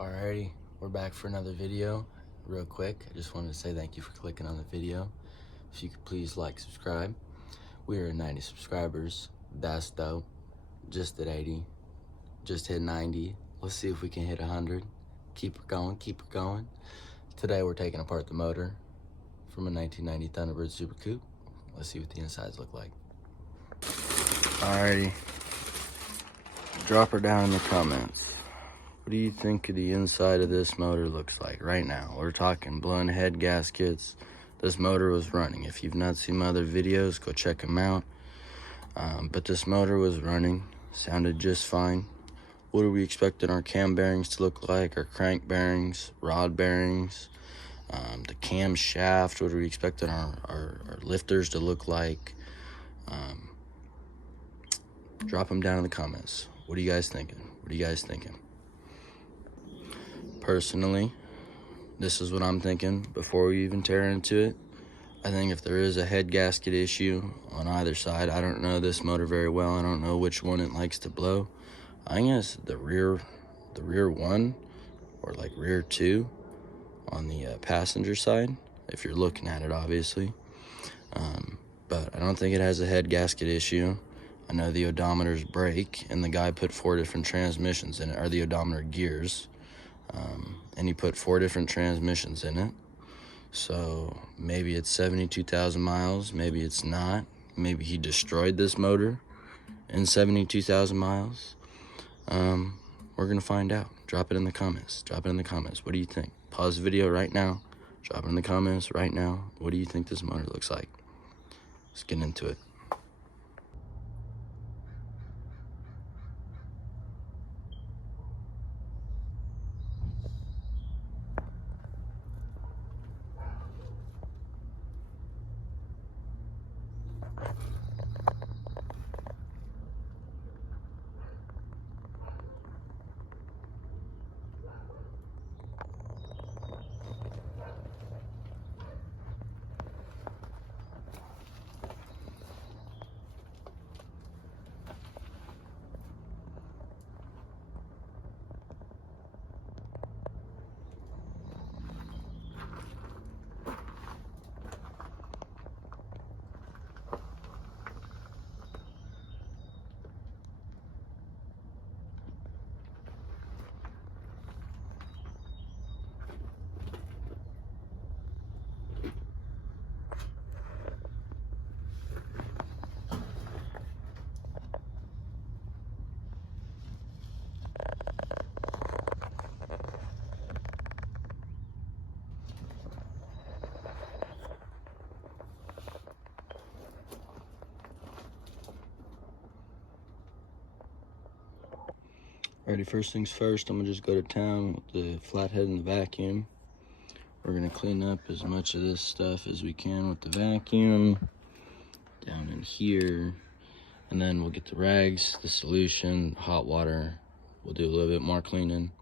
Alrighty, we're back for another video. Real quick, I just wanted to say thank you for clicking on the video. If you could please like, subscribe. We are at 90 subscribers. That's dope. Just at 80. Just hit 90. Let's see if we can hit 100. Keep it going, keep it going. Today we're taking apart the motor from a 1990 Thunderbird Super Coupe. Let's see what the insides look like. Alrighty. Drop her down in the comments. What do you think of the inside of this motor looks like right now? We're talking blown head gaskets. This motor was running. If you've not seen my other videos, go check them out. But this motor was running, sounded just fine. What are we expecting our cam bearings to look like? Our crank bearings, rod bearings, the cam shaft. What are we expecting our lifters to look like? Drop them down in the comments. What are you guys thinking? What are you guys thinking? Personally, this is what I'm thinking before we even tear into it. I think if there is a head gasket issue on either side, I don't know this motor very well. I don't know which one it likes to blow. I think it's the rear one, or like rear two on the passenger side, if you're looking at it, obviously. But I don't think it has a head gasket issue. I know the odometers break, and the guy put 4 different transmissions in it, or the odometer gears. And he put 4 different transmissions in it. So maybe it's 72,000 miles, maybe it's not. Maybe he destroyed this motor in 72,000 miles. We're gonna find out. Drop it in the comments. Drop it in the comments. What do you think? Pause the video right now. Drop it in the comments right now. What do you think this motor looks like? Let's get into it. Alrighty, first things first, I'm gonna just go to town with the flathead and the vacuum. We're gonna clean up as much of this stuff as we can with the vacuum down in here, and then we'll get the rags, the solution, hot water. We'll do a little bit more cleaning,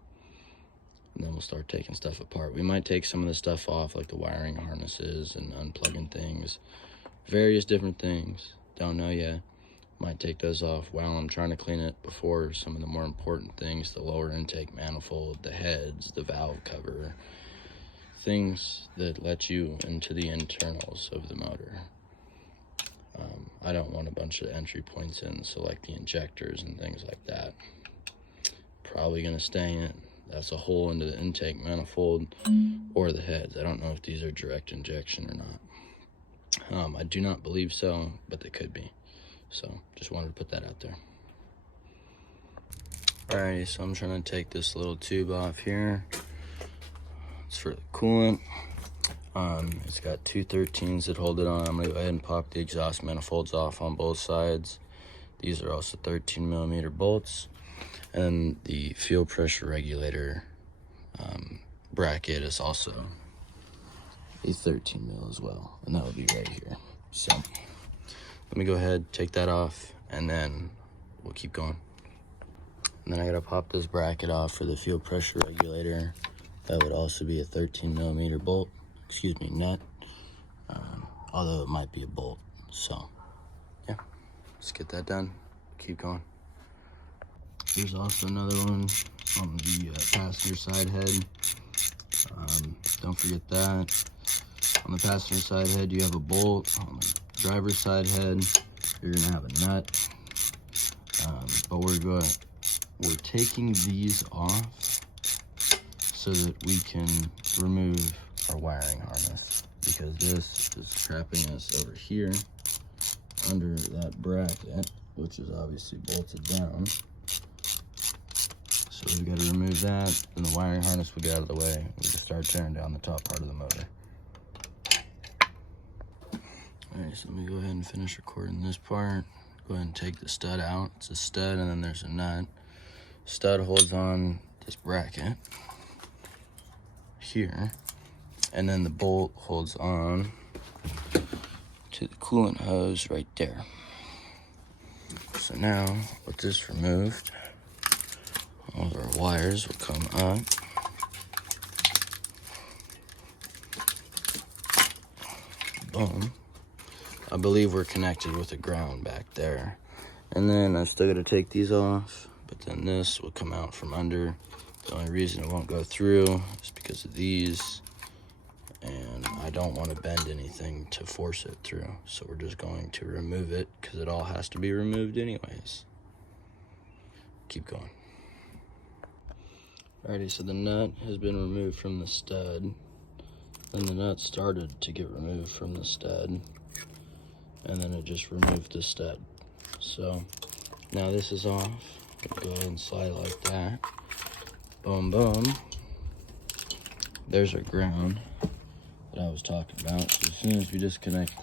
and then we'll start taking stuff apart. We might take some of the stuff off, like the wiring harnesses and unplugging things, various different things. Don't know yet. Might take those off while I'm trying to clean it before some of the more important things, the lower intake manifold, the heads, the valve cover, things that let you into the internals of the motor. I don't want a bunch of entry points in, so like the injectors and things like that. Probably gonna stay in it. That's a hole into the intake manifold or the heads. I don't know if these are direct injection or not. I do not believe so, but they could be. So just wanted to put that out there. Alrighty, so I'm trying to take this little tube off here. It's for the coolant. It's got 2 13s that hold it on. I'm gonna go ahead and pop the exhaust manifolds off on both sides. These are also 13mm bolts. And the fuel pressure regulator bracket is also a 13mm as well. And that will be right here. So let me go ahead, take that off, and then we'll keep going. And then I gotta pop this bracket off for the fuel pressure regulator. That would also be a 13mm bolt, nut, although it might be a bolt. So yeah, let's get that done, keep going. There's also another one on the passenger side head. Don't forget that. On the passenger side head, you have a bolt. On the driver's side head, you're gonna have a nut. But we're taking these off so that we can remove our wiring harness, because this is trapping us over here under that bracket, which is obviously bolted down. So we've got to remove that, and the wiring harness will get out of the way. We can start tearing down the top part of the motor. Alright, so let me go ahead and finish recording this part. Go ahead and take the stud out. It's a stud, and then there's a nut. Stud holds on this bracket here, and then the bolt holds on to the coolant hose right there. So now, with this removed, all of our wires will come up. Boom. I believe we're connected with the ground back there. And then I still gotta take these off, but then this will come out from under. The only reason it won't go through is because of these, and I don't want to bend anything to force it through. So we're just going to remove it, because it all has to be removed anyways. Keep going. Alrighty, so the nut has been removed from the stud. Then the nut started to get removed from the stud, and then it just removed the stud. So now this is off. Go ahead and slide like that. Boom, boom. There's our ground that I was talking about. So as soon as we disconnect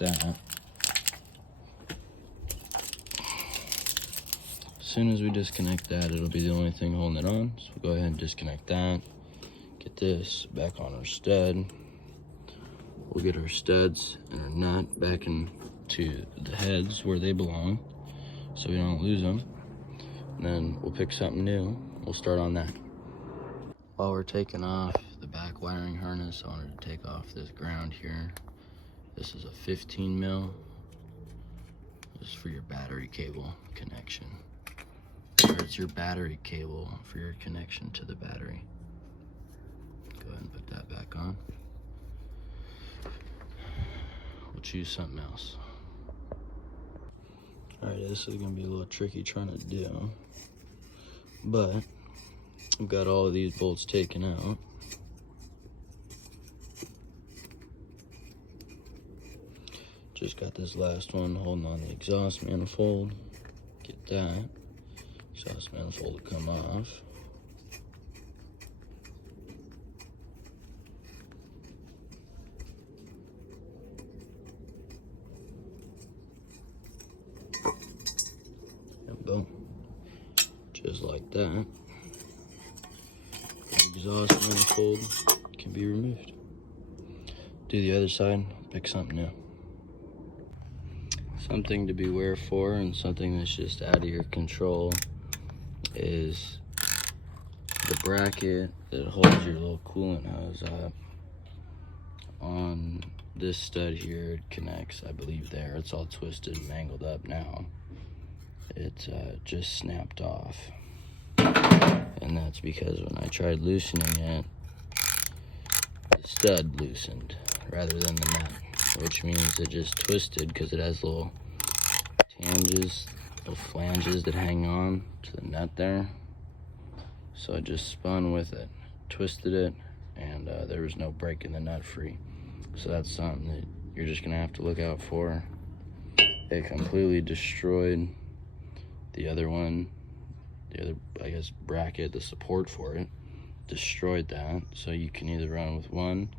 that, it'll be the only thing holding it on. So we'll go ahead and disconnect that. Get this back on our stud. We'll get our studs and our nut back into the heads where they belong, so we don't lose them. And then we'll pick something new. We'll start on that. While we're taking off the back wiring harness, I wanted to take off this ground here. This is a 15 mil. This is for your battery cable connection. Or it's your battery cable for your connection to the battery. Go ahead and put that back on. We'll choose something else. Alright, this is gonna be a little tricky trying to do, but I've got all of these bolts taken out. Just got this last one holding on the exhaust manifold. Get that exhaust manifold to come off. And boom. Just like that. Exhaust manifold can be removed. Do the other side, pick something new. Something to beware for, and something that's just out of your control, is the bracket that holds your little coolant hose up. On this stud here, it connects, I believe there. It's all twisted and mangled up now. It just snapped off. And that's because when I tried loosening it, the stud loosened rather than the nut, which means it just twisted because it has little tanges, little flanges that hang on to the nut there. So it just spun with it, twisted it, and there was no break in the nut free. So that's something that you're just gonna have to look out for. It completely destroyed the other one. The other, I guess, bracket, the support for it, destroyed that. So you can either run with one,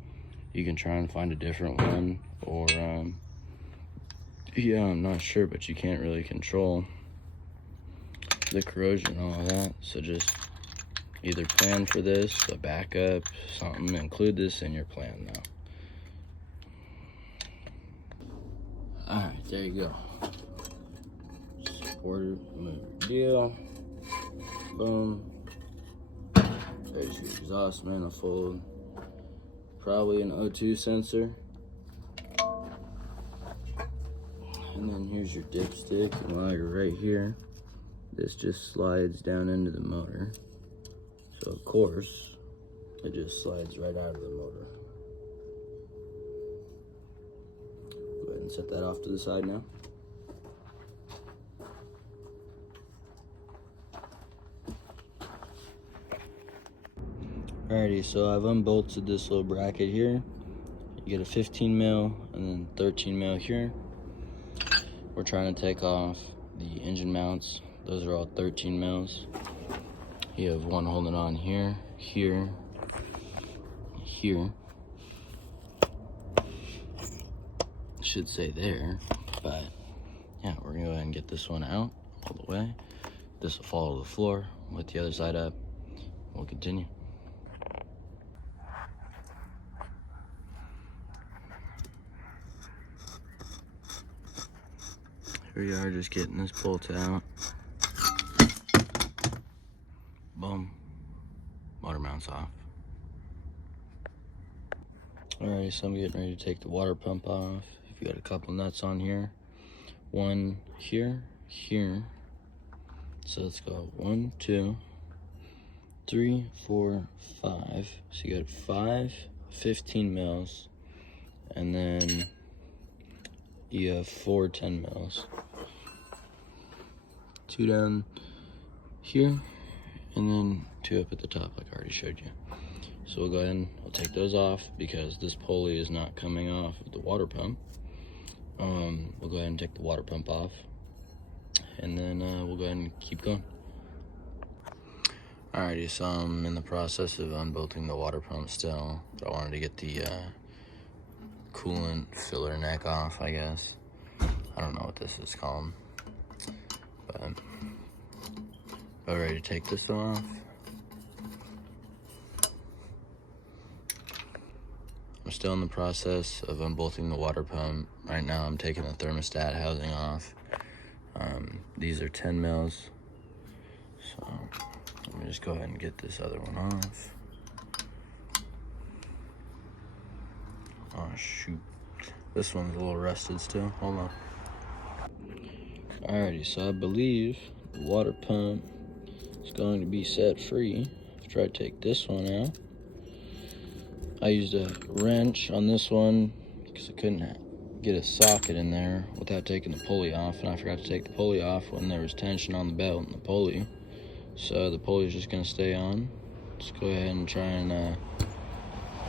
you can try and find a different one, or yeah, I'm not sure, but you can't really control the corrosion and all of that. So just either plan for this, a backup, something, include this in your plan now. Alright, there you go. Supporter, move deal. Boom. There's your exhaust manifold. Probably an O2 sensor. And then here's your dipstick. And while you're right here, this just slides down into the motor. So of course, it just slides right out of the motor. Go ahead and set that off to the side now. Alrighty, so I've unbolted this little bracket here. You get a 15 mil and then 13 mil here. We're trying to take off the engine mounts. Those are all 13 mils. You have one holding on here, here, here. Should say there, but yeah, we're gonna go ahead and get this one out all the way. This will fall to the floor with the other side up. We'll continue. Here we are, just getting this bolt out. Boom, motor mounts off. Alright, so I'm getting ready to take the water pump off. If you got a couple nuts on here, one here, here. So let's go 1, 2, 3, 4, 5. So you got 5 15 mils, and then you have 4 10 mils. 2 down here, and then 2 up at the top like I already showed you. So we'll go ahead and we'll take those off because this pulley is not coming off of the water pump. We'll go ahead and take the water pump off, and then we'll go ahead and keep going. Alrighty, so I'm in the process of unbolting the water pump still, but I wanted to get the coolant filler neck off, I guess. I don't know what this is called, but I'm ready to take this off. I'm still in the process of unbolting the water pump. Right now I'm taking the thermostat housing off. These are 10 mils. So let me just go ahead and get this other one off. Oh shoot, this one's a little rusted still, hold on. Alrighty, so I believe the water pump is going to be set free after I take this one out. I used a wrench on this one because I couldn't get a socket in there without taking the pulley off, and I forgot to take the pulley off when there was tension on the belt and the pulley. So the pulley is just going to stay on. Let's go ahead and try and,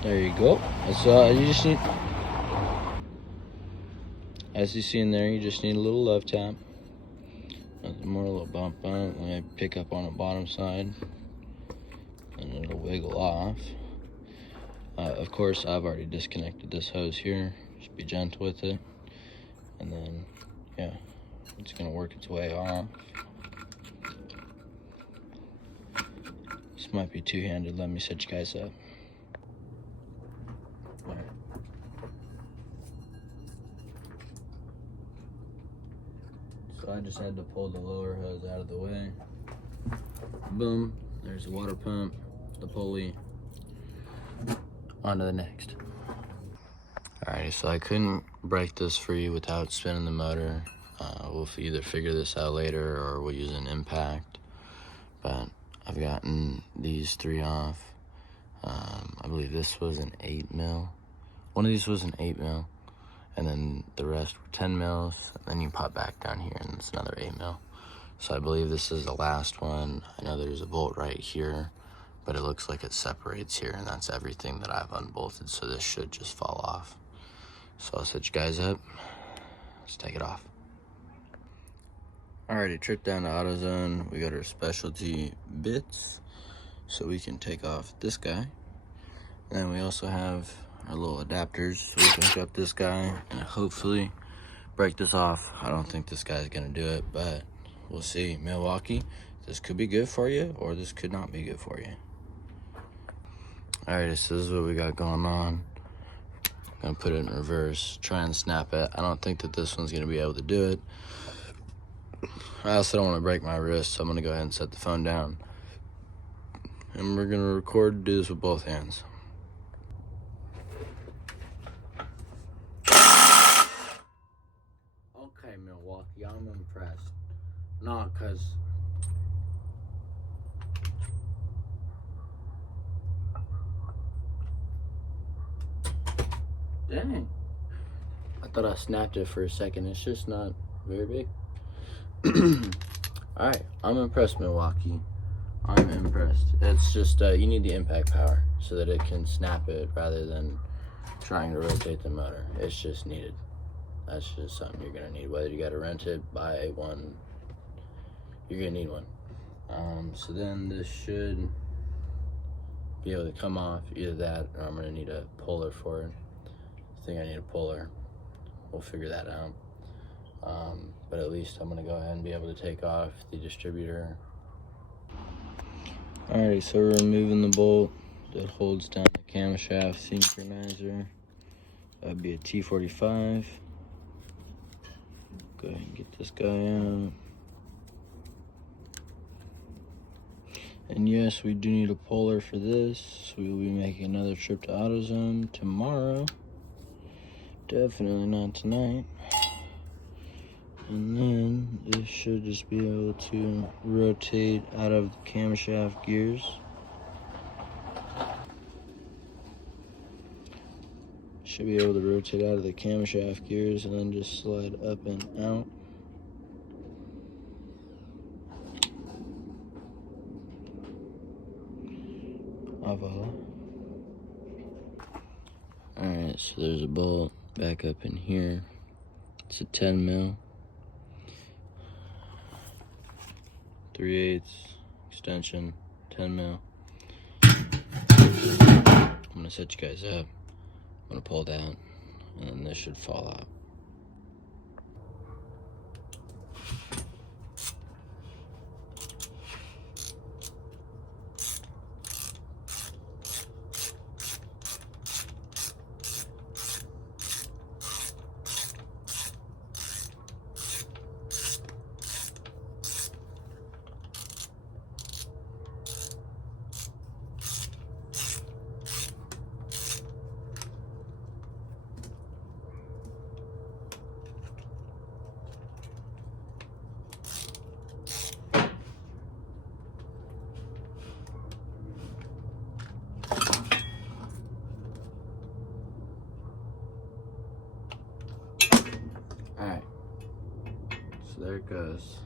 there you go. You just need, as you see in there, you just need a little love tap. Nothing more, a little bump on it, and I pick up on the bottom side, and it'll wiggle off. Of course, I've already disconnected this hose here. Just be gentle with it. And then, yeah, it's gonna work its way off. This might be two-handed. Let me set you guys up. Right. So I just had to pull the lower hose out of the way. Boom, there's the water pump, the pulley. On to the next. Alrighty, so I couldn't break this free without spinning the motor. We'll either figure this out later or we'll use an impact. But I've gotten these 3 off. I believe this was an 8 mil. One of these was an 8 mil. And then the rest were 10 mils. And then you pop back down here and it's another 8 mil. So I believe this is the last one. I know there's a bolt right here, but it looks like it separates here, and that's everything that I've unbolted, so this should just fall off. So I'll set you guys up. Let's take it off. Alrighty, trip down to AutoZone. We got our specialty bits, so we can take off this guy. And then we also have our little adapters, so we can hook up this guy and hopefully break this off. I don't think this guy's gonna do it, but we'll see. Milwaukee, this could be good for you, or this could not be good for you. Alright, so this is what we got going on. I'm gonna put it in reverse, try and snap it. I don't think that this one's gonna be able to do it. I also don't want to break my wrist, so I'm gonna go ahead and set the phone down. And we're gonna do this with both hands. Okay, Milwaukee, I'm impressed. Not because Dang. I thought I snapped it for a second. It's just not very big. Alright, I'm impressed, Milwaukee. I'm impressed. It's just, you need the impact power so that it can snap it rather than trying to rotate the motor. It's just needed. That's just something you're gonna need. Whether you gotta rent it, buy one, you're gonna need one. So then this should be able to come off, either that or I'm gonna need a puller for it. I think I need a puller. We'll figure that out. But at least I'm gonna go ahead and be able to take off the distributor. Alright, so we're removing the bolt that holds down the camshaft synchronizer. That'd be a T45. Go ahead and get this guy out. And yes, we do need a puller for this. We will be making another trip to AutoZone tomorrow. Definitely not tonight. And then this should just be able to rotate out of the camshaft gears. Should be able to rotate out of the camshaft gears and then just slide up and out. Voila. Alright, so there's a bolt back up in here. It's a 10 mil. 3/8 extension, 10 mil. I'm gonna set you guys up. I'm gonna pull it out, and then this should fall out. Alright, so there it goes.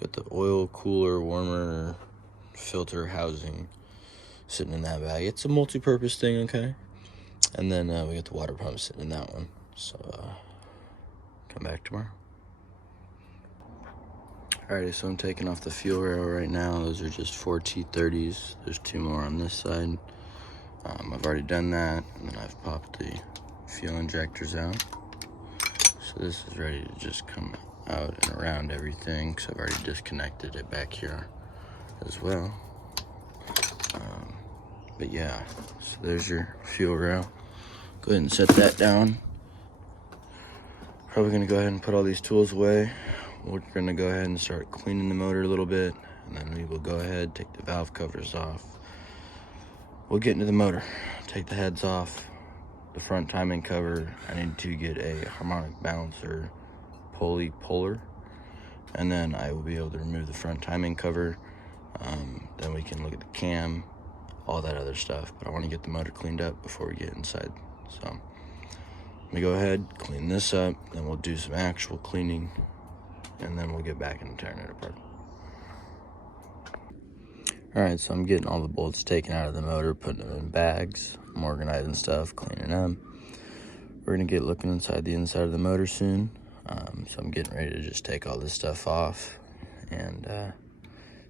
Got the oil cooler warmer filter housing sitting in that bag. It's a multi-purpose thing, okay? And then we got the water pump sitting in that one. So come back tomorrow. Alrighty, so I'm taking off the fuel rail right now. Those are just 4 T30s. There's 2 more on this side. I've already done that, and then I've popped the fuel injectors out. So this is ready to just come out and around everything, because I've already disconnected it back here as well. But yeah, so there's your fuel rail. Go ahead and set that down. Probably gonna go ahead and put all these tools away. We're gonna go ahead and start cleaning the motor a little bit, and then we will go ahead, take the valve covers off. We'll get into the motor, take the heads off, the front timing cover. I need to get a harmonic balancer pulley puller, and then I will be able to remove the front timing cover. Then we can look at the cam, all that other stuff, but I want to get the motor cleaned up before we get inside. So let me go ahead, clean this up, then we'll do some actual cleaning, and then we'll get back into tearing it apart. Alright, so I'm getting all the bolts taken out of the motor, putting them in bags, I'm organizing stuff, cleaning them. We're gonna get looking inside the inside of the motor soon. So I'm getting ready to just take all this stuff off, and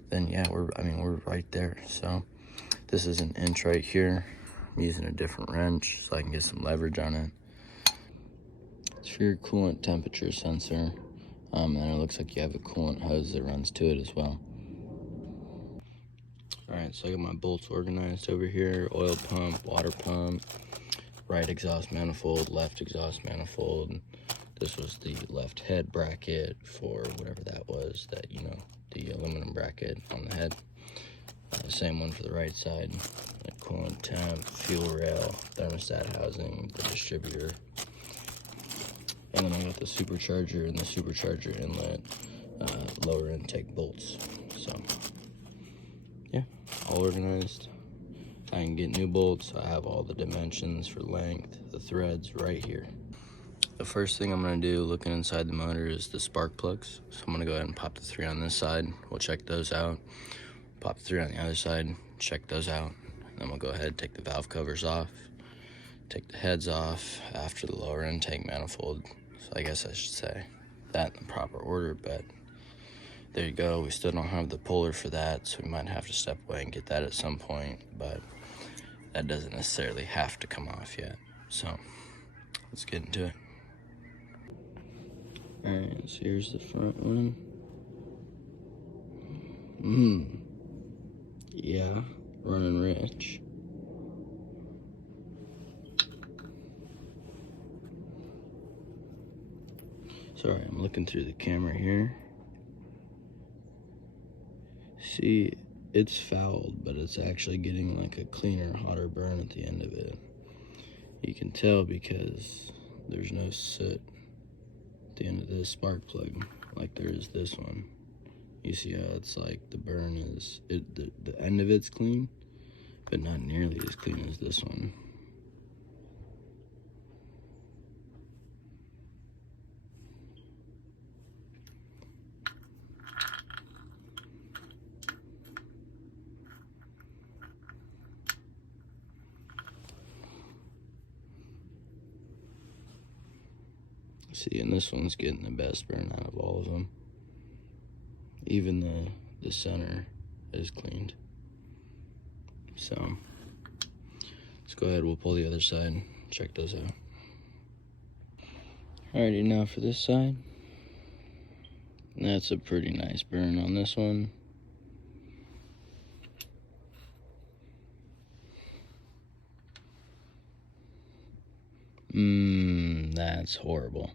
then yeah, we're right there. So this is an inch right here. I'm using a different wrench so I can get some leverage on it. It's for your coolant temperature sensor, and it looks like you have a coolant hose that runs to it as well. Alright, so I got my bolts organized over here. Oil pump, water pump, right exhaust manifold, left exhaust manifold. This was the left head bracket for whatever that was, that, you know, the aluminum bracket on the head. Same one for the right side. The coolant temp, fuel rail, thermostat housing, the distributor. And then I got the supercharger and the supercharger inlet, lower intake bolts. So, yeah, all organized. I can get new bolts. I have all the dimensions for length, the threads right here. The first thing I'm gonna do looking inside the motor is the spark plugs. So I'm gonna go ahead and pop the 3 on this side. We'll check those out. Pop the 3 on the other side, check those out. And then we'll go ahead and take the valve covers off, take the heads off after the lower intake manifold. So I guess I should say that in the proper order, but there you go. We still don't have the puller for that, so we might have to step away and get that at some point, but that doesn't necessarily have to come off yet. So let's get into it. All right, so here's the front one. Yeah, running rich. Sorry, I'm looking through the camera here. See, it's fouled, but it's actually getting like a cleaner, hotter burn at the end of it. You can tell because there's no soot at the end of this spark plug like there is this one. You see how it's like the burn is, the end of it's clean, but not nearly as clean as this one. See, and this one's getting the best burn out of all of them. Even the center is cleaned. So let's go ahead, we'll pull the other side, check those out. Alrighty, now for this side. That's a pretty nice burn on this one. That's horrible.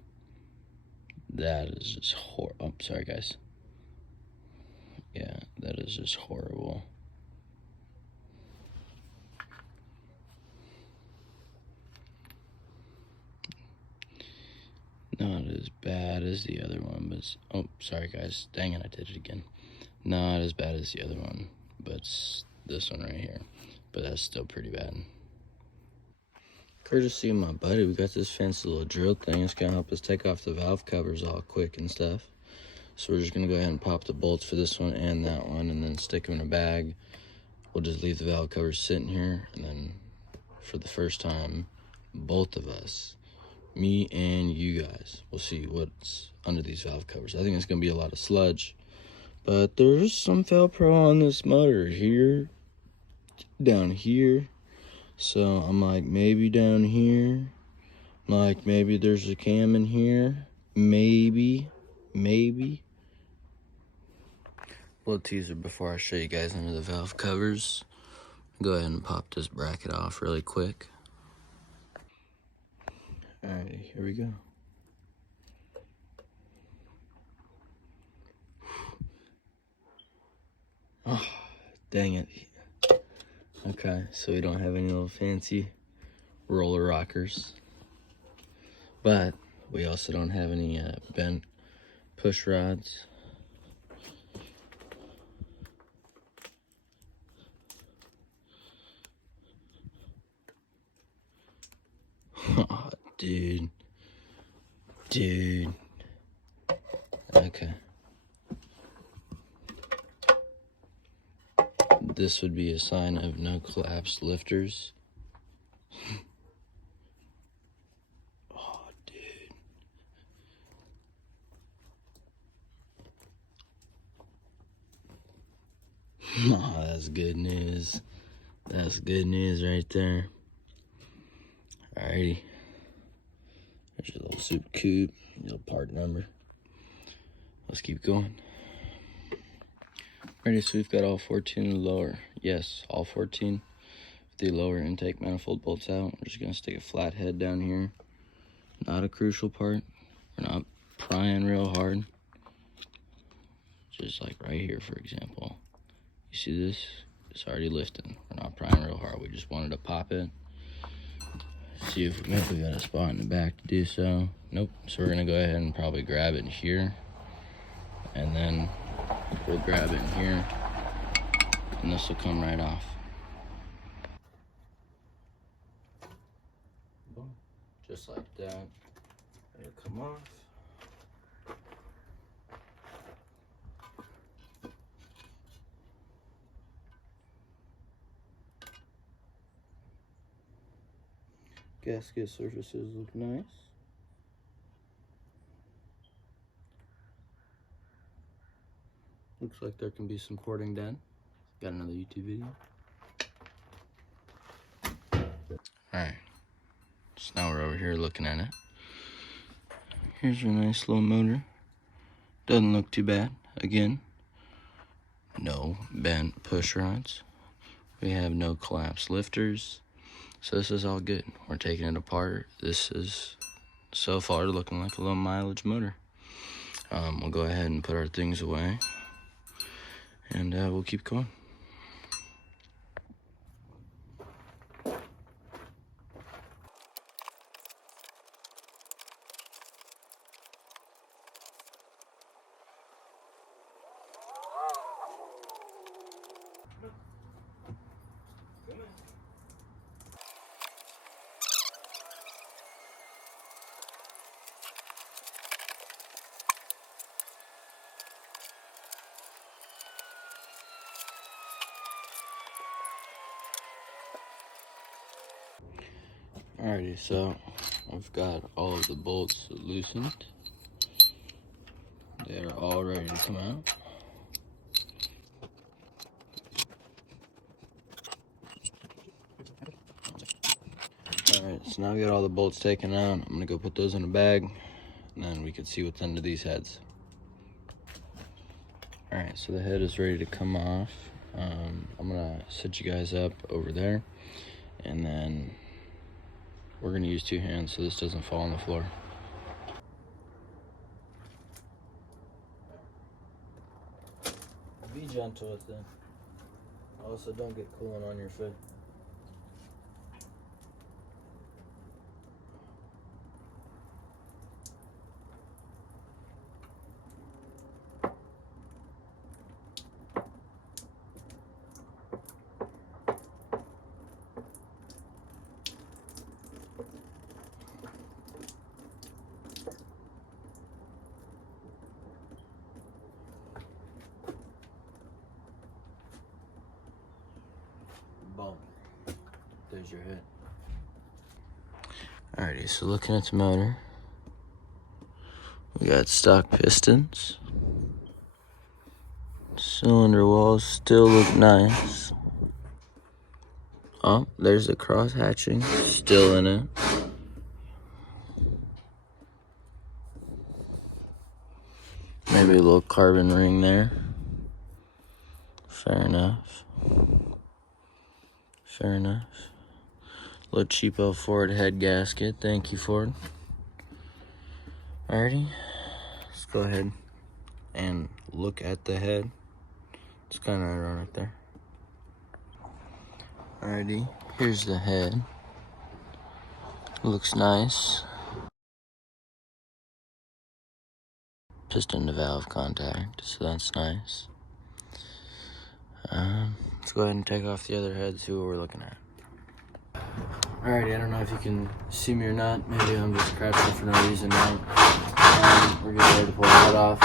That is just horrible. Oh, sorry guys. Yeah, that is just horrible. Not as bad as the other one, but oh, sorry guys. Dang it, I did it again. Not as bad as the other one, but this one right here. But that's still pretty bad. Courtesy of my buddy, we got this fancy little drill thing. It's gonna help us take off the valve covers all quick and stuff. So we're just gonna go ahead and pop the bolts for this one and that one, and then stick them in a bag. We'll just leave the valve covers sitting here, and then for the first time, both of us, me and you guys, will see what's under these valve covers. I think it's gonna be a lot of sludge, but there's some Velcro on this motor here, down here. So I'm like, maybe down here, like maybe there's a cam in here, maybe. Little teaser before I show you guys under the valve covers. Go ahead and pop this bracket off really quick. Alright, here we go. Oh, dang it. Okay, so we don't have any little fancy roller rockers, but we also don't have any bent push rods. Oh, dude. Okay. This would be a sign of no collapsed lifters. Oh, dude. Oh, that's good news. That's good news right there. Alrighty. There's your little soup coupe, little part number. Let's keep going. Alrighty, so we've got all 14 lower. Yes, all 14. The lower intake manifold bolts out. We're just gonna stick a flat head down here. Not a crucial part. We're not prying real hard. Just like right here, for example. You see this? It's already lifting. We're not prying real hard. We just wanted to pop it. See if maybe we got a spot in the back to do so. Nope. So we're gonna go ahead and probably grab it in here. And then we'll grab it in here. And this will come right off. Boom. Just like that. It'll come off. Gasket surfaces look nice. Looks like there can be some cording done. Got another YouTube video. Alright, so now we're over here looking at it. Here's your nice little motor. Doesn't look too bad. Again, no bent push rods. We have no collapsed lifters. So this is all good. We're taking it apart. This is so far looking like a low mileage motor. We'll go ahead and put our things away. And we'll keep going. Alrighty, so I've got all of the bolts loosened. They are all ready to come out. Alright, so now I got all the bolts taken out. I'm gonna go put those in a bag, and then we can see what's under these heads. Alright, so the head is ready to come off. I'm gonna set you guys up over there, and then we're gonna use 2 hands so this doesn't fall on the floor. Be gentle with it. Also, don't get coolant on your foot. Boom. There's your head. Alrighty, so looking at the motor, we got stock pistons. Cylinder walls still look nice. Oh, there's the cross hatching still in it. Maybe a little carbon ring there. Fair enough. Fair enough. Little cheapo Ford head gasket. Thank you, Ford. Alrighty. Let's go ahead and look at the head. It's kind of ironic there. Alrighty. Here's the head. Looks nice. Piston to valve contact, so that's nice. Let's go ahead and take off the other head, see what we're looking at. Alrighty, I don't know if you can see me or not. Maybe I'm just crouching for no reason now. We're getting ready to pull the head off.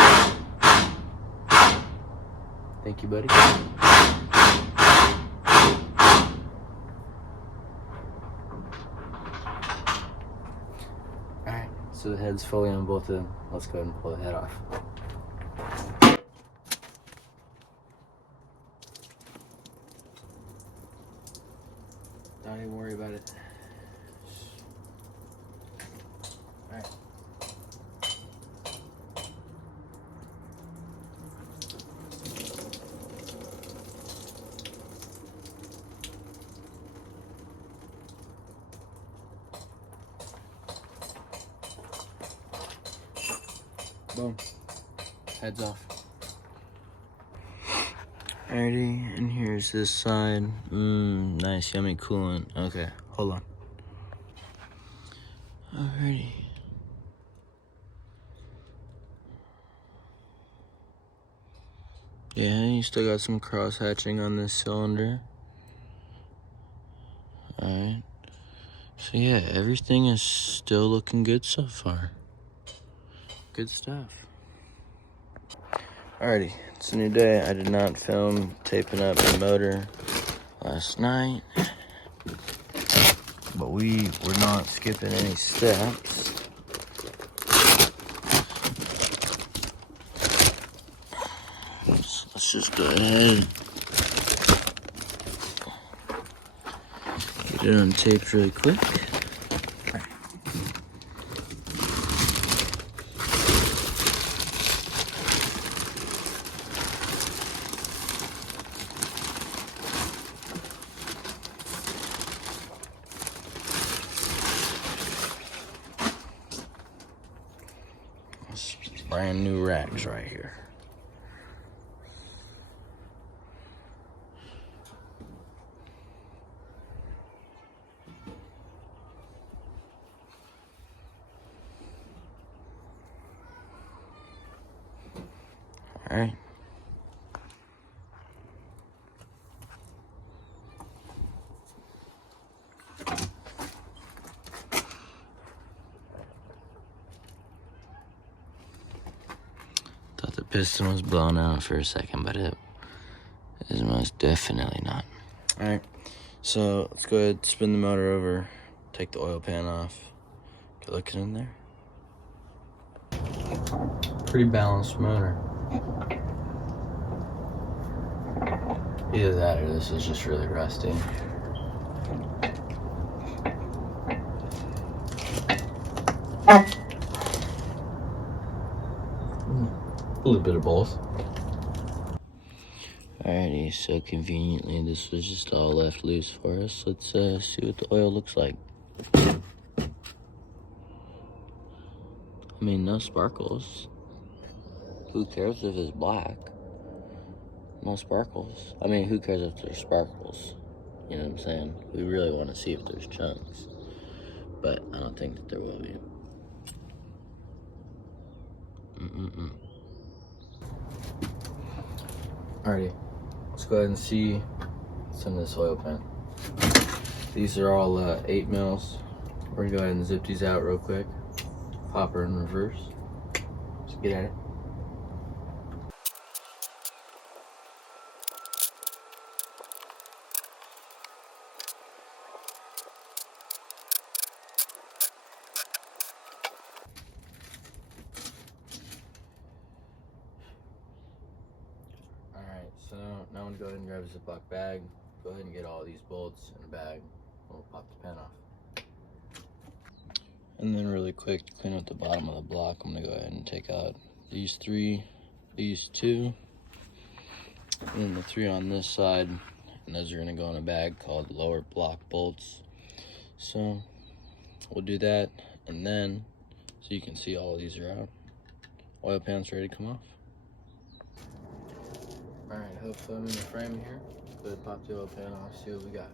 Thank you, buddy. Alright, so the head's fully unbolted. Let's go ahead and pull the head off. Don't even worry about it. Alright. Boom. Heads off. Alrighty, and here's this side. Nice, yummy coolant. Okay, hold on. Alrighty. Yeah, you still got some cross hatching on this cylinder. Alright. So yeah, everything is still looking good so far. Good stuff. Alrighty, it's a new day. I did not film taping up the motor last night, but we were not skipping any steps. So let's just go ahead, get it untaped really quick. Brand new racks right here. All right. Thought the piston was blown out for a second, but it is most definitely not. All right, so let's go ahead, spin the motor over, take the oil pan off. Get looking in there. Pretty balanced motor. Either that or this is just really rusty. A little bit of both. Alrighty, so conveniently this was just all left loose for us. Let's see what the oil looks like. I mean, no sparkles. Who cares if it's black? No sparkles. I mean, who cares if there's sparkles? You know what I'm saying? We really want to see if there's chunks. But I don't think that there will be. Alrighty, let's go ahead and see what's in this oil pan. These are all 8 mils. We're gonna go ahead and zip these out real quick. Pop her in reverse. Let's get at it. Alright, so now I'm gonna go ahead and grab a Ziploc bag. Go ahead and get all these bolts in a bag. We'll pop the pan off. And then really quick to clean up the bottom of the block, I'm gonna go ahead and take out these 3, these 2, and then the 3 on this side. And those are gonna go in a bag called lower block bolts. So we'll do that, and then, so you can see all of these are out. Oil pan's ready to come off. All right, hopefully I'm in the frame here. Go ahead, pop the oil pan off, see what we got.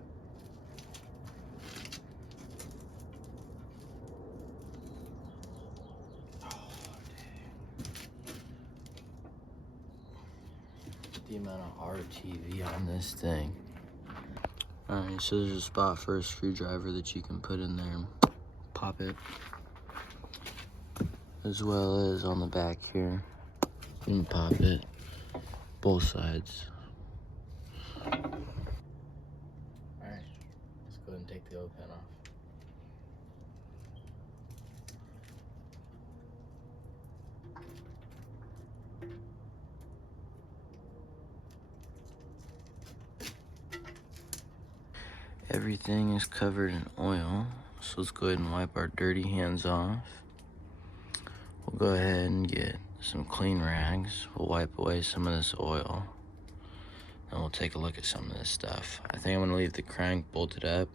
The amount of RTV on this thing. Alright, so there's a spot for a screwdriver that you can put in there and pop it, as well as on the back here. You can pop it both sides. Alright, let's go ahead and take the oil pan off. Everything is covered in oil, so let's go ahead and wipe our dirty hands off. We'll go ahead and get some clean rags. We'll wipe away some of this oil, and we'll take a look at some of this stuff. I think I'm gonna leave the crank bolted up.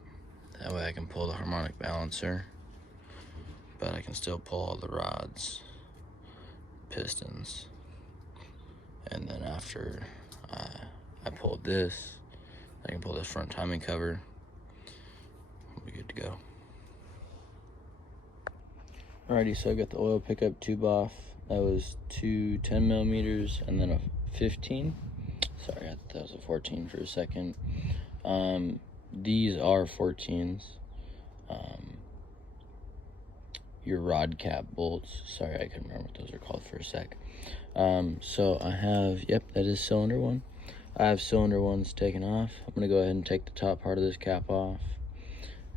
That way I can pull the harmonic balancer, but I can still pull all the rods. pistons. And then after I pulled this, I can pull this front timing cover. We'll be good to go. Alrighty, so I got the oil pickup tube off. That was two 10 millimeters and then a 15. Sorry, I thought that was a 14 for a second. These are 14s. Your rod cap bolts. Sorry, I couldn't remember what those are called for a sec. So I have, yep, that is cylinder one. I have cylinder ones taken off. I'm gonna go ahead and take the top part of this cap off.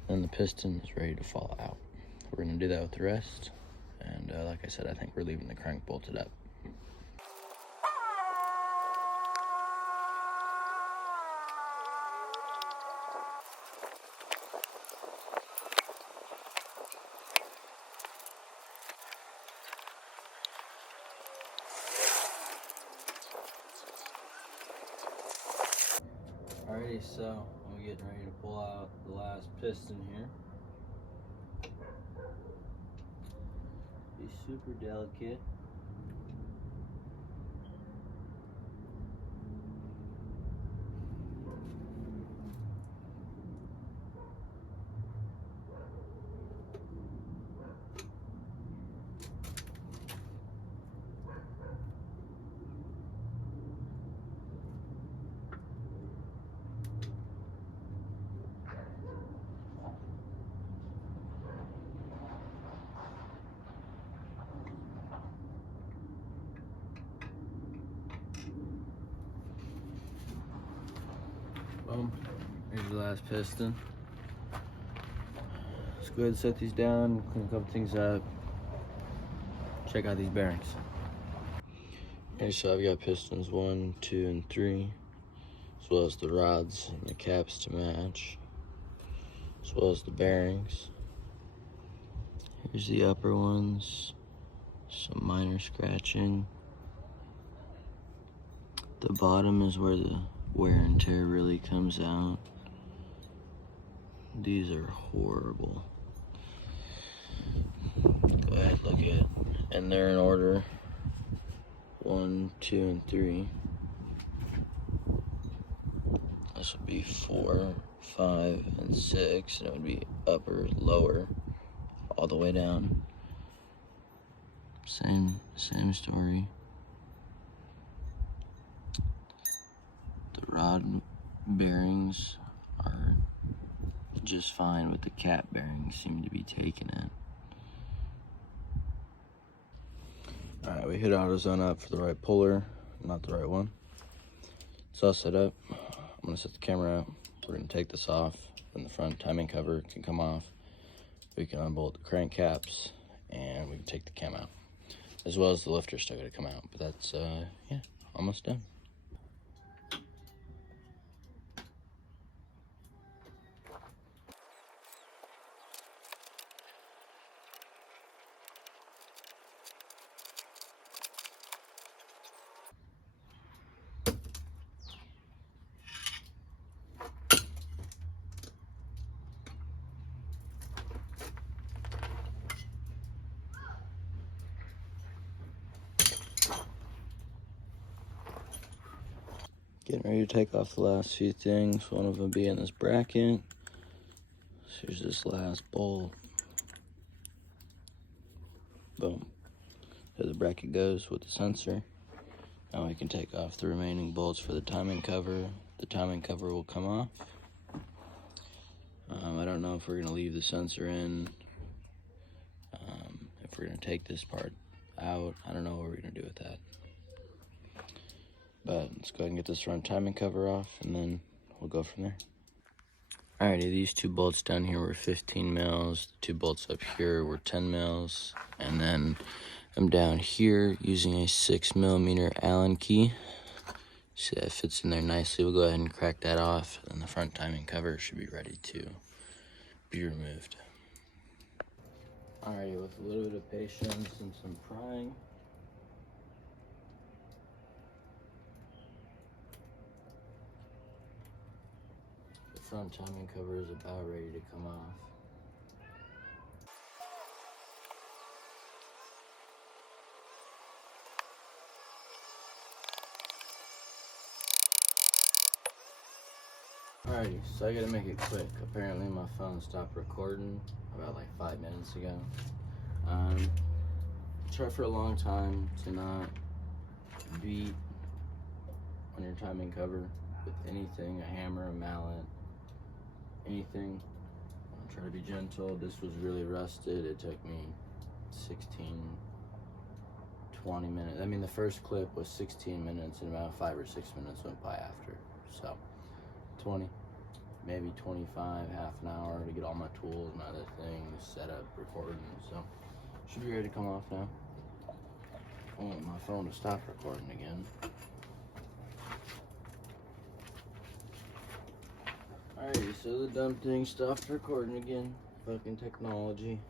And the piston is ready to fall out. We're gonna do that with the rest. And like I said, I think we're leaving the crank bolted up. Alrighty, so I'm getting ready to pull out the last piston here. Be super delicate. Boom. Here's the last piston. Let's go ahead and set these down, clean a couple things up. Check out these bearings. Okay, so I've got pistons 1, 2, and 3, as well as the rods and the caps to match, as well as the bearings. Here's the upper ones, some minor scratching. The bottom is where the wear and tear really comes out. These are horrible. Go ahead, look at it. And they're in order 1, 2, and 3. This would be 4, 5, and 6, and it would be upper, lower, all the way down. Same story. The rod bearings are just fine, but the cap bearings seem to be taking it. Alright, we hit AutoZone up for the right puller, not the right one. It's all set up. I'm gonna set the camera up. We're gonna take this off, and the front timing cover can come off. We can unbolt the crank caps, and we can take the cam out. As well as the lifter still gotta come out, but that's, yeah, almost done. Getting ready to take off the last few things, one of them being this bracket. So here's this last bolt. Boom. There the bracket goes with the sensor. Now we can take off the remaining bolts for the timing cover. The timing cover will come off. I don't know if we're going to leave the sensor in, if we're going to take this part out. I don't know what we're going to do with that. But let's go ahead and get this front timing cover off, and then we'll go from there. Alrighty, these two bolts down here were 15 mils. The two bolts up here were 10 mils. And then I'm down here using a 6 millimeter Allen key. See, that fits in there nicely. We'll go ahead and crack that off, and the front timing cover should be ready to be removed. Alrighty, with a little bit of patience and some prying, the front timing cover is about ready to come off. Alrighty, so I gotta make it quick. Apparently my phone stopped recording about like 5 minutes ago. Try for a long time to not beat on your timing cover with anything, a hammer, a mallet, anything. Try to be gentle. This was really rusted. It took me 16, 20 minutes. I mean, the first clip was 16 minutes and about 5 or 6 minutes went by after. So 20, maybe 25, half an hour to get all my tools, my other things set up, recording. So should be ready to come off now. I want my phone to stop recording again. Alrighty, so the dumb thing stopped recording again. Fucking technology.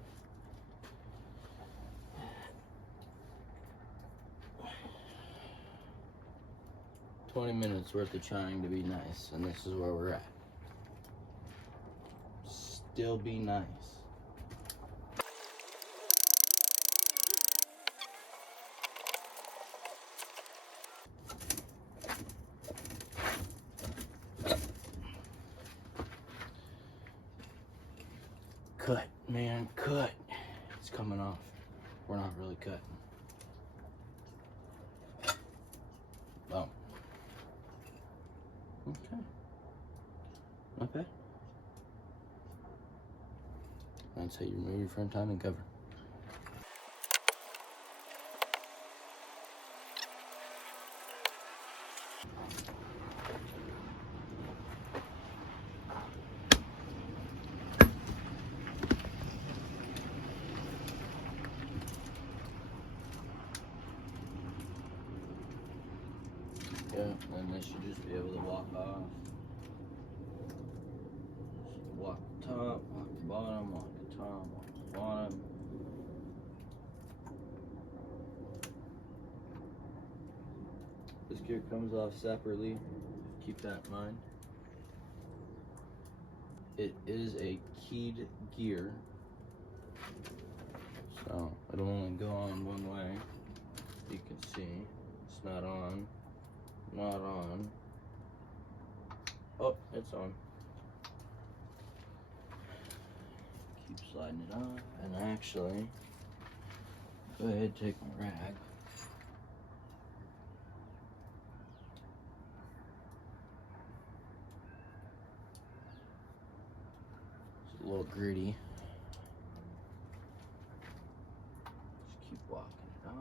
$20 minutes worth of trying to be nice, and this is where we're at. Still be nice. Cut, man, cut. It's coming off. We're not really cutting. Oh. Okay. Not bad. That's how you remove your front timing cover. Yeah, and they should just be able to walk off. Walk the top, walk the bottom, walk the top, walk the bottom. This gear comes off separately. Keep that in mind. It is a keyed gear, so it'll only go on one way. You can see it's not on. Not on. Oh, it's on. Keep sliding it on. And actually, go ahead and take my rag. It's a little gritty. Just keep walking it off.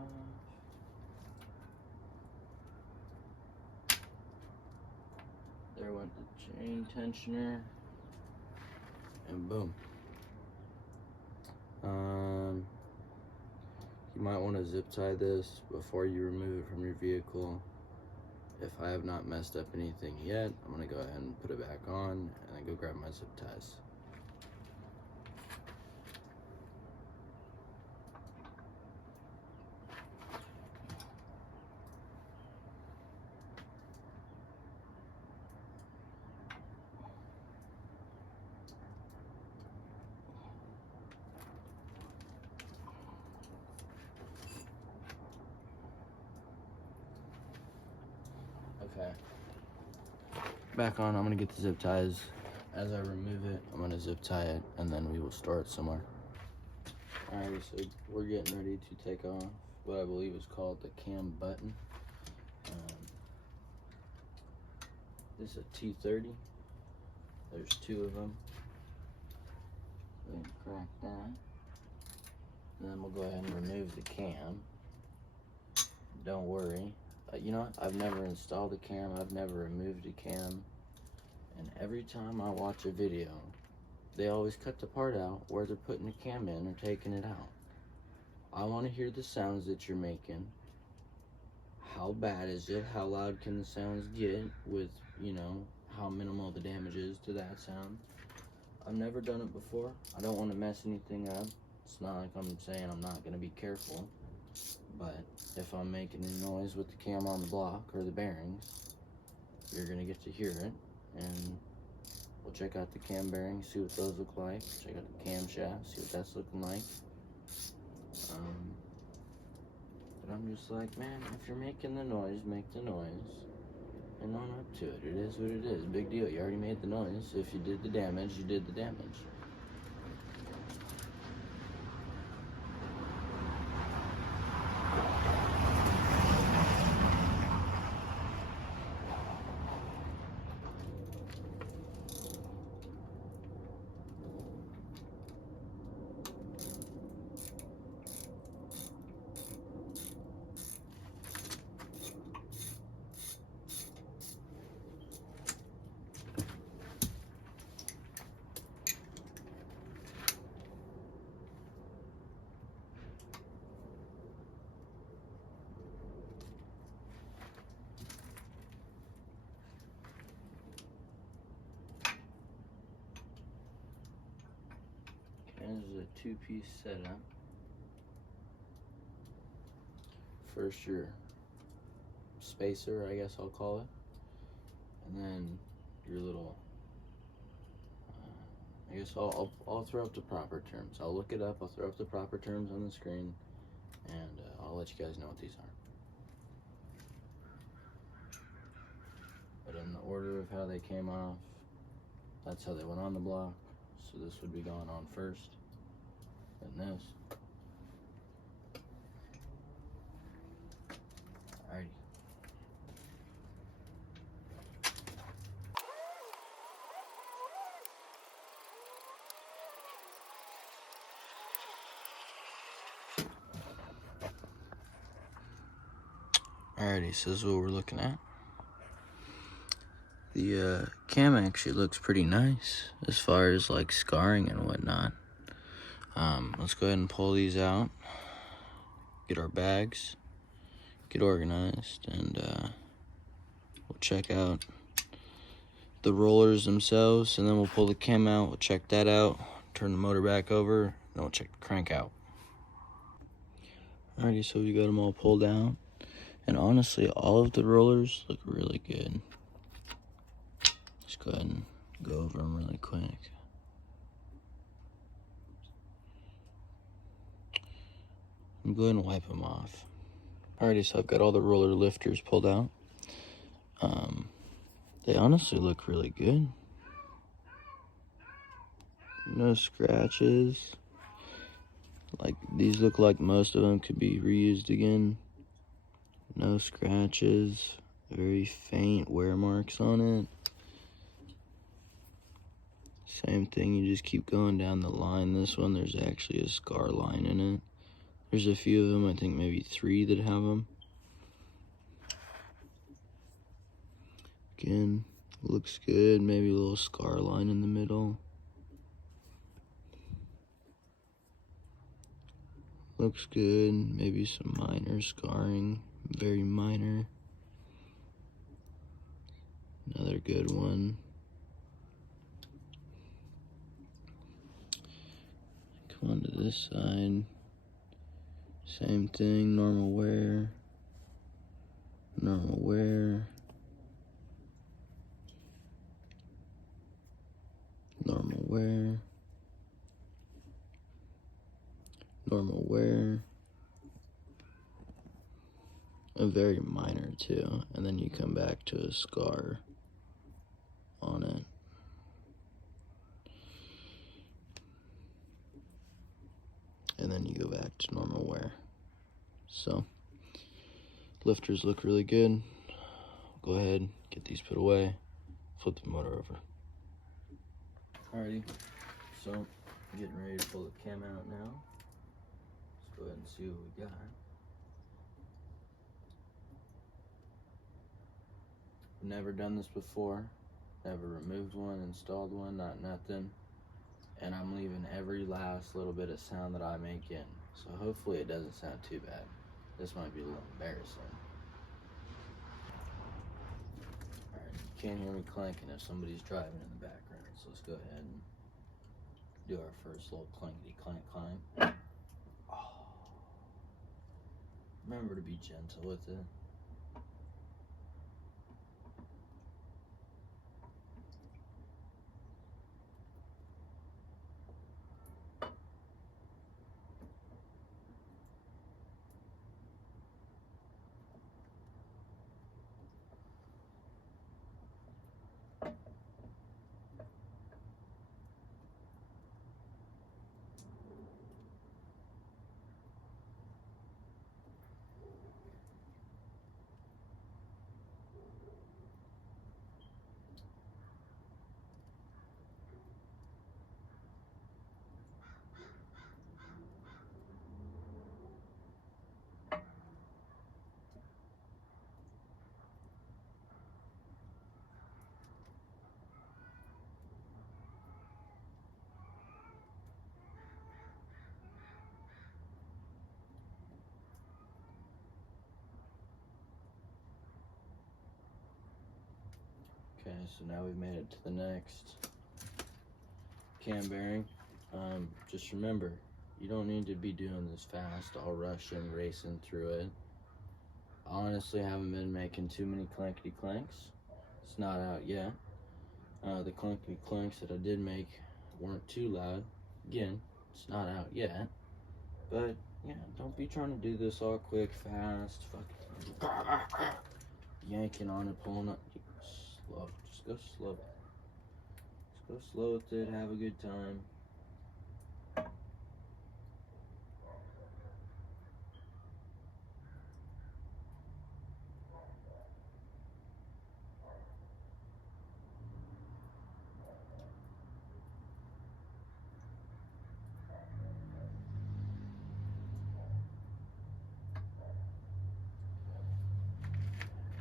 There went the chain tensioner, and boom. You might want to zip tie this before you remove it from your vehicle. If I have not messed up anything yet, I'm gonna go ahead and put it back on and then go grab my zip ties. Okay. Back on, I'm gonna get the zip ties. As I remove it, I'm gonna zip tie it and then we will store it somewhere. Alright, so we're getting ready to take off what I believe is called the cam button. This is a T30. There's two of them. Go ahead and crack that. And then we'll go ahead and remove the cam. Don't worry. You know what? I've never installed a cam. I've never removed a cam. And every time I watch a video, they always cut the part out where they're putting the cam in or taking it out. I want to hear the sounds that you're making. How bad is it? How loud can the sounds get with, you know, how minimal the damage is to that sound? I've never done it before. I don't want to mess anything up. It's not like I'm saying I'm not going to be careful. But if I'm making any noise with the cam on the block or the bearings, you're going to get to hear it. And we'll check out the cam bearings, see what those look like. Check out the camshaft, see what that's looking like. But I'm just like, man, if you're making the noise, make the noise. and on up to it. It is what it is. Big deal. You already made the noise. If you did the damage, you did the damage. This is a two-piece setup. First, your spacer, I guess I'll call it, and then your little. I guess I'll throw up the proper terms. I'll look it up. I'll throw up the proper terms on the screen, and I'll let you guys know what these are. But in the order of how they came off, that's how they went on the block. So this would be going on first, then this. Alrighty. Alrighty, so this is what we're looking at. The cam actually looks pretty nice as far as like scarring and whatnot. Let's go ahead and pull these out, get our bags, get organized, and we'll check out the rollers themselves, and then we'll pull the cam out, we'll check that out, turn the motor back over, then we'll check the crank out. Alrighty, so we got them all pulled out, and honestly, all of the rollers look really good. Let's go ahead and go over them really quick. I'm going to wipe them off. Alrighty, so I've got all the roller lifters pulled out. They honestly look really good. No scratches. Like, these look like most of them could be reused again. No scratches. Very faint wear marks on it. Same thing, you just keep going down the line. This one, there's actually a scar line in it. There's a few of them, I think maybe 3 that have them. Again, looks good. Maybe a little scar line in the middle. Looks good. Maybe some minor scarring. Very minor. Another good one. Come on to this side. Same thing, normal wear. Normal wear. Normal wear. Normal wear. A very minor too. And then you come back to a scar on it. And then you go back to normal wear. So, lifters look really good. Go ahead, get these put away, flip the motor over. Alrighty, so getting ready to pull the cam out now. Let's go ahead and see what we got. Never done this before. Never removed one, installed one, not nothing. And I'm leaving every last little bit of sound that I make in. So hopefully it doesn't sound too bad. This might be a little embarrassing. Alright, you can't hear me clanking if somebody's driving in the background. So let's go ahead and do our first little clankety clank clank. Oh. Remember to be gentle with it. Okay, so now we've made it to the next cam bearing. Just remember, you don't need to be doing this fast, all rushing, racing through it. Honestly, I haven't been making too many clankety clanks. It's not out yet. The clunkety clanks that I did make weren't too loud. Again, it's not out yet. But yeah, don't be trying to do this all quick, fast, fucking yanking on it, pulling up. Slow, just go slow. Just go slow with it, have a good time.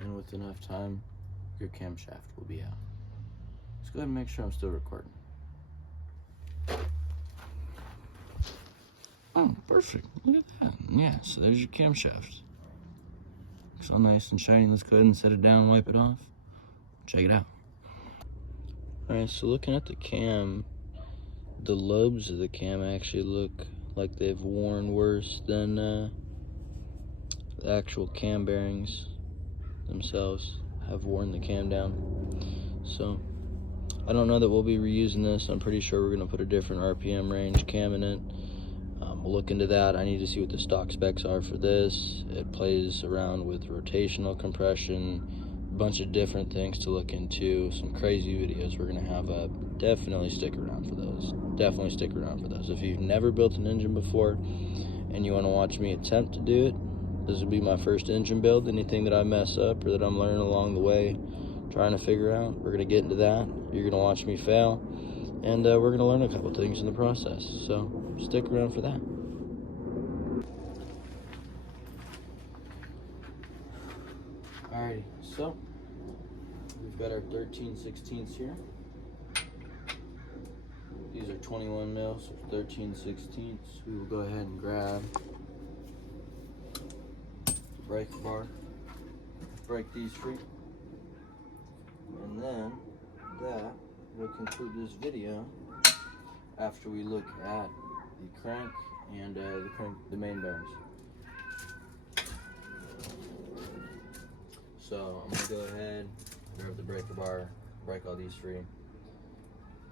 And with enough time, your camshaft will be out. Let's go ahead and make sure I'm still recording. Oh, perfect. Look at that. Yeah, so there's your camshaft. Looks all nice and shiny. Let's go ahead and set it down, wipe it off. Check it out. Alright, so looking at the cam, the lobes of the cam actually look like they've worn worse than the actual cam bearings themselves have worn the cam down. So I don't know that we'll be reusing this. I'm pretty sure we're going to put a different RPM range cam in it. We'll look into that. I need to see what the stock specs are for this. It plays around with rotational compression, a bunch of different things to look into, some crazy videos we're going to have up. Definitely stick around for those. Definitely stick around for those. If you've never built an engine before and you want to watch me attempt to do it, this will be my first engine build. Anything that I mess up or that I'm learning along the way, trying to figure out, we're going to get into that. You're going to watch me fail, and we're going to learn a couple things in the process. So stick around for that. Alrighty, so we've got our 13/16 here. These are 21 mils, so 13/16. We will go ahead and grab the breaker bar, break these free, and then that will conclude this video after we look at the crank and the main bearings. So I'm gonna go ahead, grab the breaker bar, break all these free,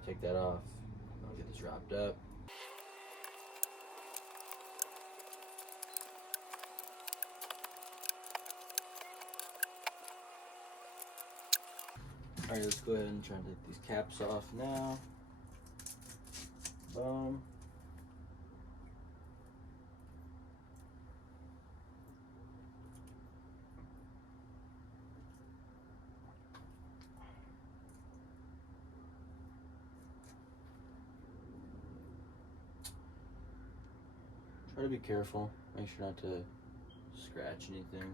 take that off, I'll get this wrapped up. Alright, let's go ahead and try to take these caps off now. Boom. Try to be careful, make sure not to scratch anything.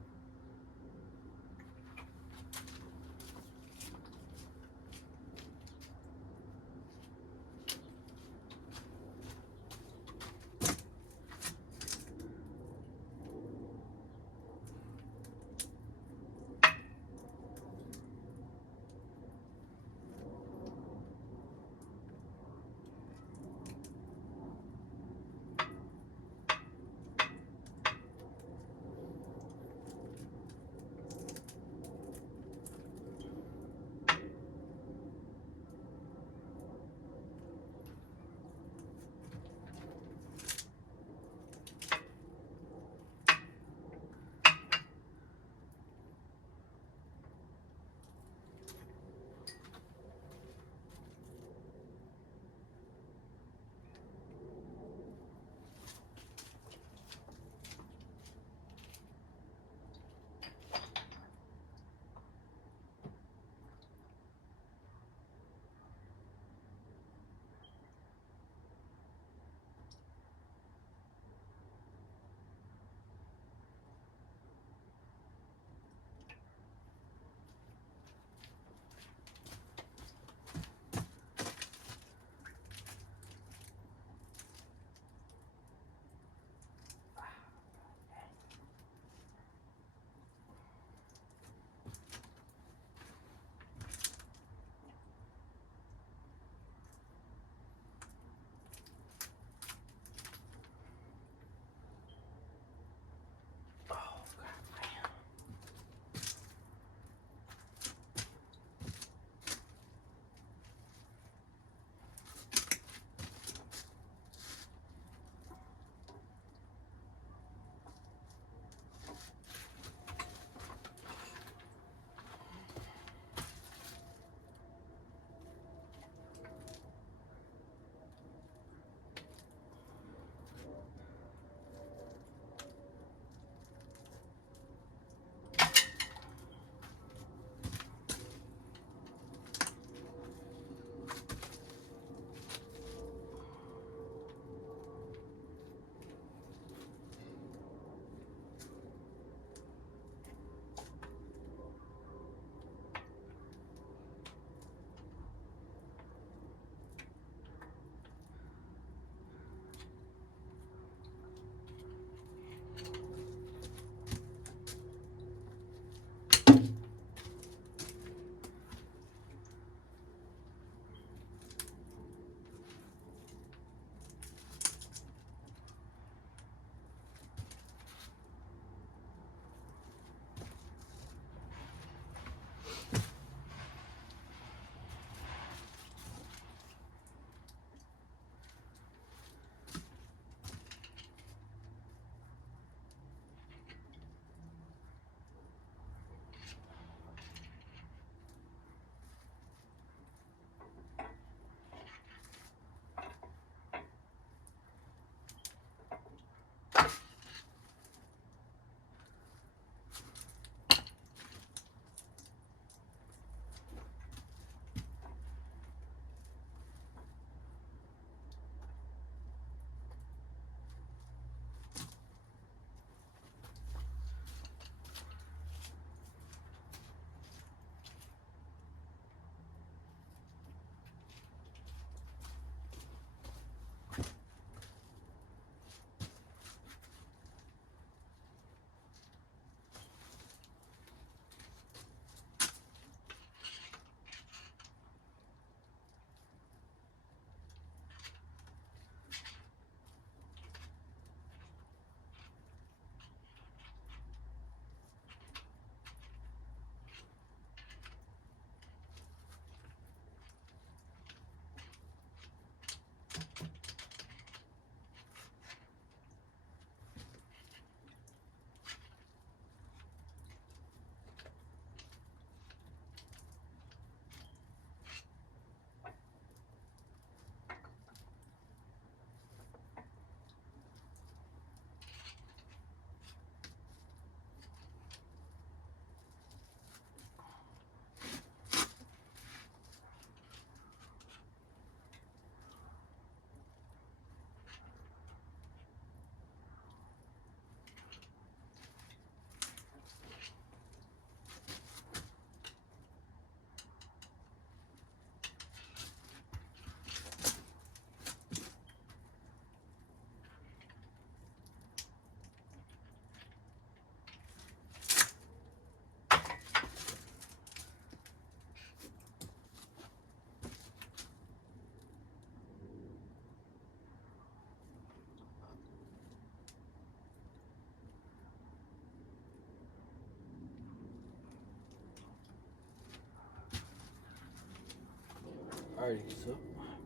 Alrighty, so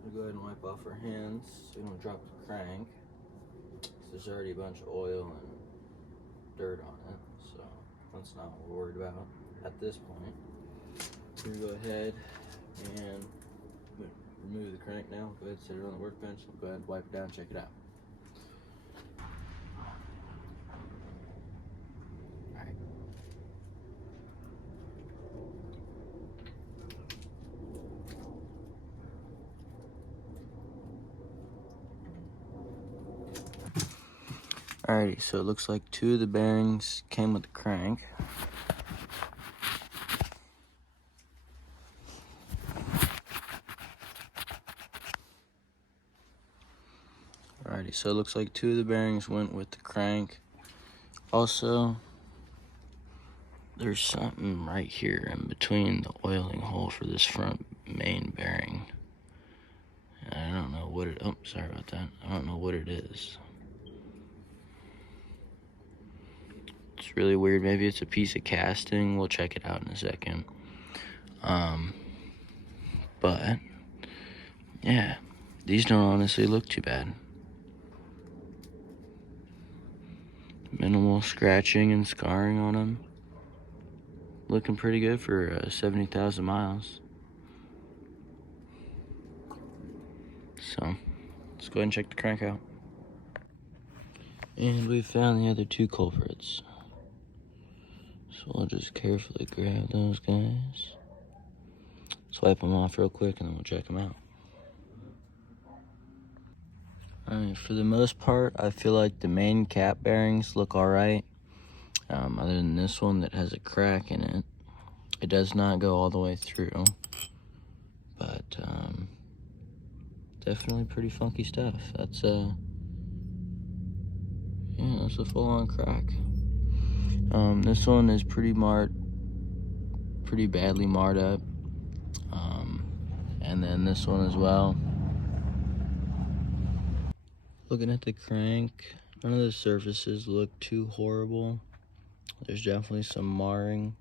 we'll go ahead and wipe off our hands so we don't drop the crank. There's already a bunch of oil and dirt on it, so that's not what we're worried about at this point. We're gonna go ahead and remove the crank now. Go ahead and set it on the workbench. We'll go ahead and wipe it down, check it out. Alrighty, so it looks like 2 of the bearings came with the crank. Alrighty, so it looks like 2 of the bearings went with the crank. Also, there's something right here in between the oiling hole for this front main bearing. I don't know what it, oh, sorry about that. I don't know what it is. It's really weird. Maybe it's a piece of casting. We'll check it out in a second. But yeah, these don't honestly look too bad. Minimal scratching and scarring on them. Looking pretty good for 70,000 miles. So let's go ahead and check the crank out. And we found the other 2 culprits. So we'll just carefully grab those guys. Swipe them off real quick and then we'll check them out. Alright, for the most part, I feel like the main cap bearings look alright. Other than this one that has a crack in it. It does not go all the way through. But, definitely pretty funky stuff. That's yeah, that's a full-on crack. This one is pretty badly marred up. And then this one as well. Looking at the crank, none of the surfaces look too horrible. There's definitely some marring,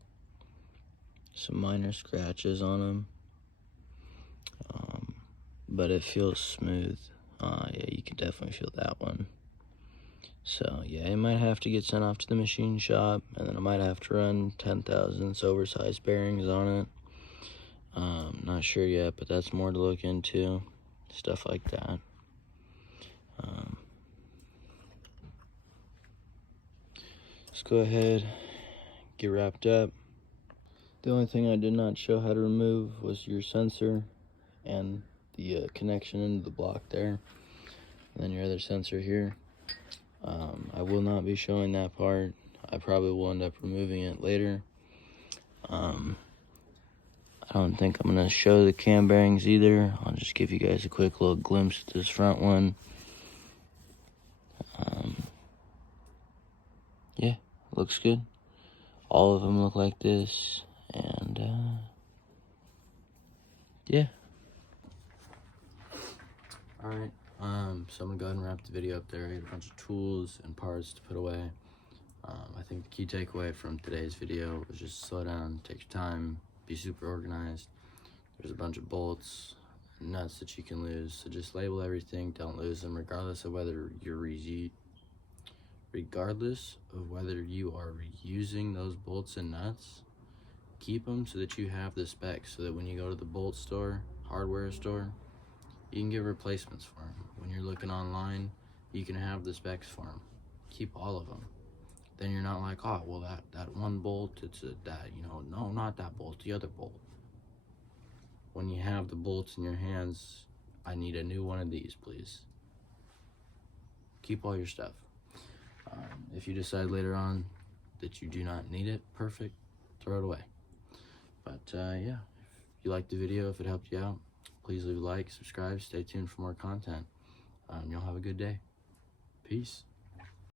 some minor scratches on them. But it feels smooth. Yeah, you can definitely feel that one. So yeah, it might have to get sent off to the machine shop, and then I might have to run 10 thousandths oversized bearings on it. Not sure yet, but that's more to look into. Stuff like that. Let's go ahead, get wrapped up. The only thing I did not show how to remove was your sensor and the connection into the block there, and then your other sensor here. I will not be showing that part. I probably will end up removing it later. I don't think I'm going to show the cam bearings either. I'll just give you guys a quick little glimpse at this front one. Yeah, looks good. All of them look like this, and yeah. Alright, so I'm gonna go ahead and wrap the video up there. I got a bunch of tools and parts to put away. I think the key takeaway from today's video was just slow down, take your time, be super organized. There's a bunch of bolts and nuts that you can lose, so just label everything, don't lose them, regardless of whether you are reusing those bolts and nuts. Keep them so that you have the specs, so that when you go to the bolt store, hardware store, you can get replacements for them. When you're looking online, you can have the specs for them. Keep all of them. Then you're not like, oh, well, that one bolt, it's no, not that bolt, the other bolt. When you have the bolts in your hands, I need a new one of these, please. Keep all your stuff. If you decide later on that you do not need it, perfect, throw it away. But yeah, if you liked the video, if it helped you out, please leave a like, subscribe, stay tuned for more content. Y'all have a good day. Peace.